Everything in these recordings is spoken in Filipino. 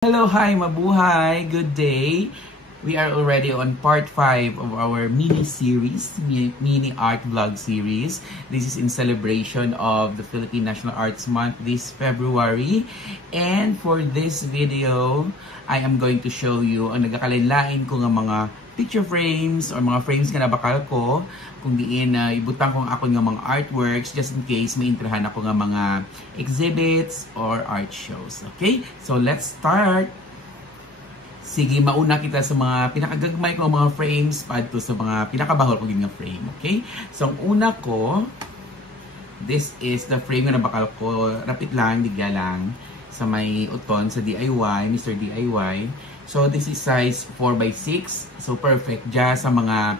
Hello, hi, mabuhay, good day. We are already on part 5 of our mini-series, mini art vlog series. This is in celebration of the Philippine National Arts Month this February. And for this video, I am going to show you ang nagkakalain-lain ko ng mga picture frames or mga frames nga nabakal ko kung diin ibutang ko ako ng mga artworks just in case may intrahan ako ng mga exhibits or art shows. Okay? So let's start! Sige, mauna kita sa mga pinakagagmay ko mga frames padto sa mga pinakabahol ko nga frame. Okay? So ang una ko, this is the frame nga nabakal ko. Rapid lang, digya lang sa may uton sa DIY, Mr. DIY. So this is size 4x6. So perfect dya sa mga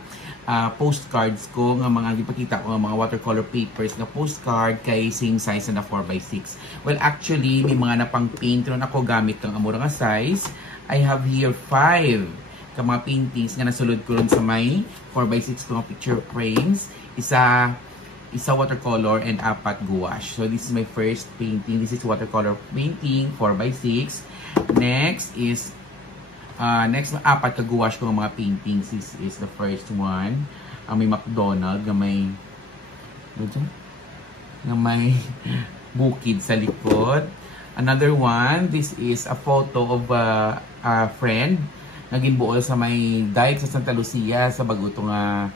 postcards ko nga mga gipakita ko nga mga watercolor papers na postcard kay same size na 4x6. Well, actually may mga napang paint ron ako gamit ng amura nga size. I have here 5 ka mga paintings nga nasulod ko ron sa may 4x6 ko nga picture frames. Isa watercolor and 4 gouache. So this is my first painting. This is watercolor painting 4x6. Next is 4 ka gouache ko ng mga paintings. This is the first one. May McDonald na may bukid sa likod. Another one, this is a photo of a friend na ginbuo sa may dike sa Santa Lucia sa bago nga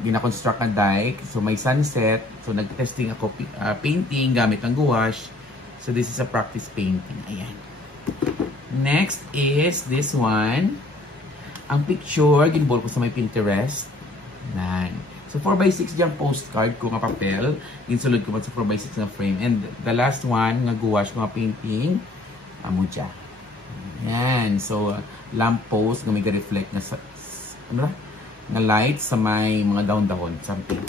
gina-construct na dike. So may sunset. So nag-testing ako painting gamit ng gouache. So this is a practice painting. Ayan. Next is this one. Ang picture, ginbuo ko sa may Pinterest. Nan. So 4x6 diyang postcard ko nga papel. Insulod ko pa sa 4x6 na frame. And the last one, nga gouache ko nga painting. Amo dyan. Yan. So, lamppost nga may reflect nga nga light sa may mga dahon-dahon. Something.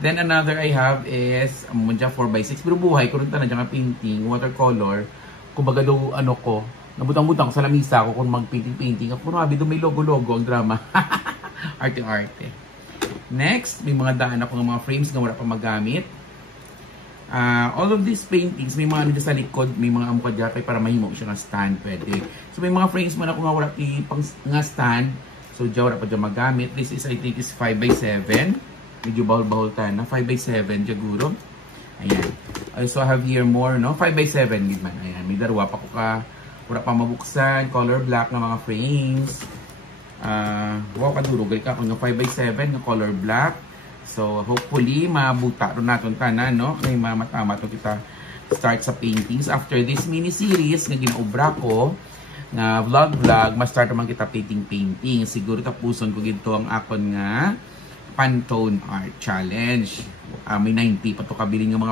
Then another I have is amo dyan 4x6. Pero buhay ko rin na dyan nga painting. Watercolor. Kumbaga daw ano ko. Nabutang-butang ko sa lamisa ko kung mag-painting-painting. Ako nabi doon may logo-logo ang drama. Arte-arte. Next, may mga daan ako ng mga frames na wala pa magamit. All of these paintings, may mga nito sa likod, may mga amukad dyan para mahimo siya ng stand. Pwede. So may mga frames man ako nga wala pang nga stand. So dyan wala pa dyan magamit. This is, I think, is 5x7. Medyo bahol-bahol tayo na. 5x7 siguro. Ayan. So I have here more, no? 5x7 man. Ayan. May darwa pa ko ka. Wala pa mabuksan. Color black na mga frames. Wow, kadurugay ka kung 5x7 na color black. So hopefully mabuta ron naton tanan, no? May matama to kita start sa paintings after this mini series nga ginaobra ko na vlog ma-start naman kita painting. Siguro tapuson ko gito ang akon nga Pantone Art Challenge. May 90 pa to kabili ng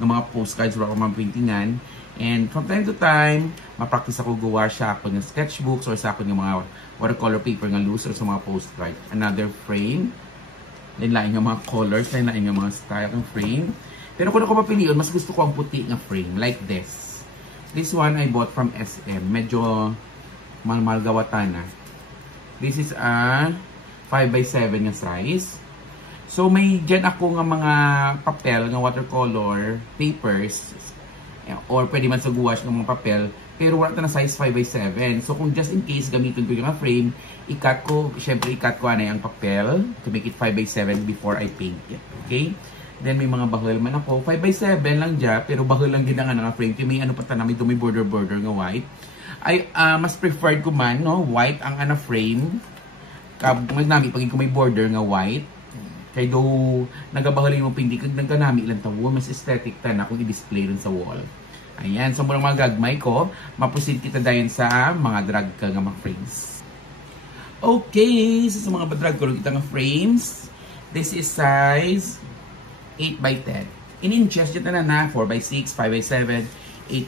mga postcards wala ko mga paintingan. And from time to time, ma-practice ako gouache sa ako ng sketchbooks or sa ako ng mga watercolor paper nga loose or sa mga postcard. Another frame. Lain-lain nga mga colors, lain-lain nga mga style ng frame. Pero kung ako mapiliyon, mas gusto ko ang puti nga frame. Like this. This one I bought from SM. Medyo mahal-mahal gawatan na. This is a 5x7 nga size. So may dyan ako nga mga papel, nga watercolor papers. Or pwede man sa gouache ng mga papel, pero wala na size 5x7. So kung just in case gamitin ko yung frame, syempre i-cut ko na yung papel to make it 5x7 before I paint it. Okay? Then may mga bahol man ako. 5x7 lang dyan, pero bahol lang din ang frame. Kaya may ano pa tanami, may border nga white. Mas preferred ko man, no? White ang frame. Magnami, pag ko may border nga white. Kaya do nagabahalin mo pindi kag nagkanami lang tawo mas aesthetic ta na kung i-display rin sa wall. Ayan, so muna mga gagmay ko, mapusid kita dayon sa mga drag ka nga mga frames. Okay, so sa mga drag ko kita nga frames. This is size 8x10. In inches dito na 4x6, 5x7,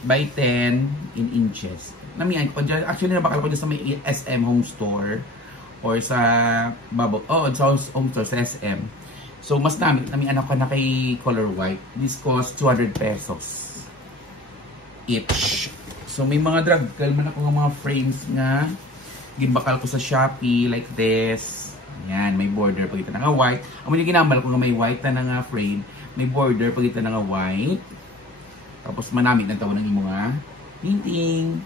8x10 in inches. Namian ko dyan, actually nabakal ko dyan sa may SM home store. Or sa sa home store sa SM. So mas namin anak ko na kay color white. This costs 200 pesos each. So may mga drag man ako ng mga frames nga ginbakal ko sa Shopee like this. Ayan, may border pagita na nga white. Amo yung ginambal ko nga may white na nga frame, may border pagita na nga white. Tapos manamit ng tawo ng imo nga painting.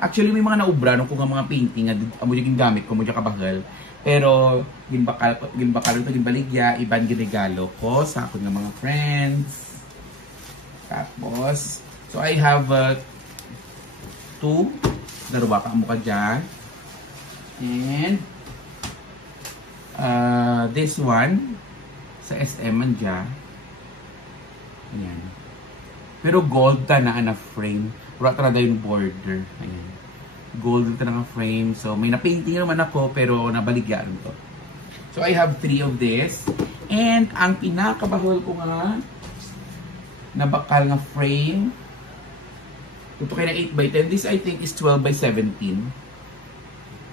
Actually may mga naubra nung kung mga painting nga amo yung gamit ko mo kabahal. Pero ginbakal ito ginbaligya iban ginregalo ko sa akong nga mga friends. Tapos so I have 2 daruba ka mo ka dyan. And this one sa SM man dyan. Ayan. Pero gold ta na frame. Wala talaga yung border. Ayan. Gold ta na frame. So may na-painting naman ako pero nabaligyan to. So I have 3 of this. And ang pinakabahol ko nga na bakal nga frame. Ito kaya na 8x10. This I think is 12x17.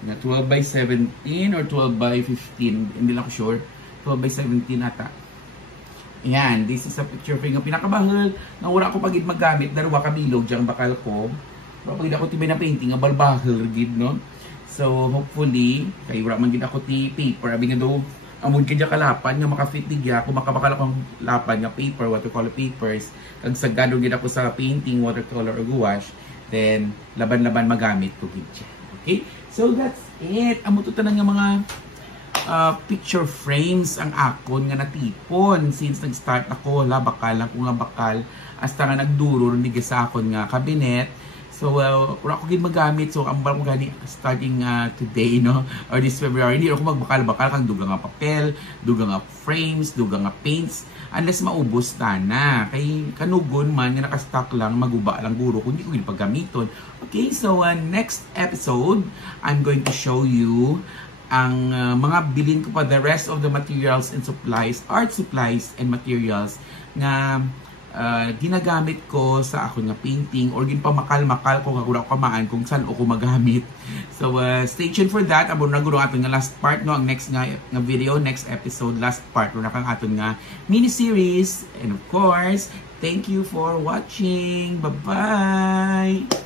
Na 12x17 or 12x15. Hindi lang ko sure. 12x17 ata. Ayan, this is a picture frame. Ang pinakabahal, nang wala ko pagid magamit, dalawa kabilog dyan bakal ko. Wala pagid ako tibay na painting, ang balbahal gid no. So, hopefully, kay wala man gid ako ti paper. Abi nga daw, amon kaya kalapan, nga makafit digya, kung makabakal akong lapan nga paper, watercolor papers, kag sagado gid ako sa painting, watercolor or gouache, then, laban-laban magamit ko gid siya. Okay? So, that's it. Amo to tanang nga mga picture frames ang akon nga natipon since nag-start ako bakal lang ko nga bakal hasta nga nagduro rin sa akon nga cabinet. So wala ko gid magamit, so ang ko gani starting today no or this February hindi ako magbakal-bakal kang dugang nga papel, dugang nga frames, dugang nga paints unless maubos ta na kay kanugon man nga naka-stock lang maguba lang guro kundi ko gid paggamiton. Okay, so next episode I'm going to show you ang mga bilin ko pa, the rest of the materials and supplies, art supplies and materials nga ginagamit ko sa ako nga painting or ginpamakal-makal ko nga wala ko kamaan kung saan ako magamit. So stay tuned for that. Abo na guro aton nga last part no, ang next nga video, next episode, last part na kang aton nga mini series. And of course, thank you for watching. Bye-bye.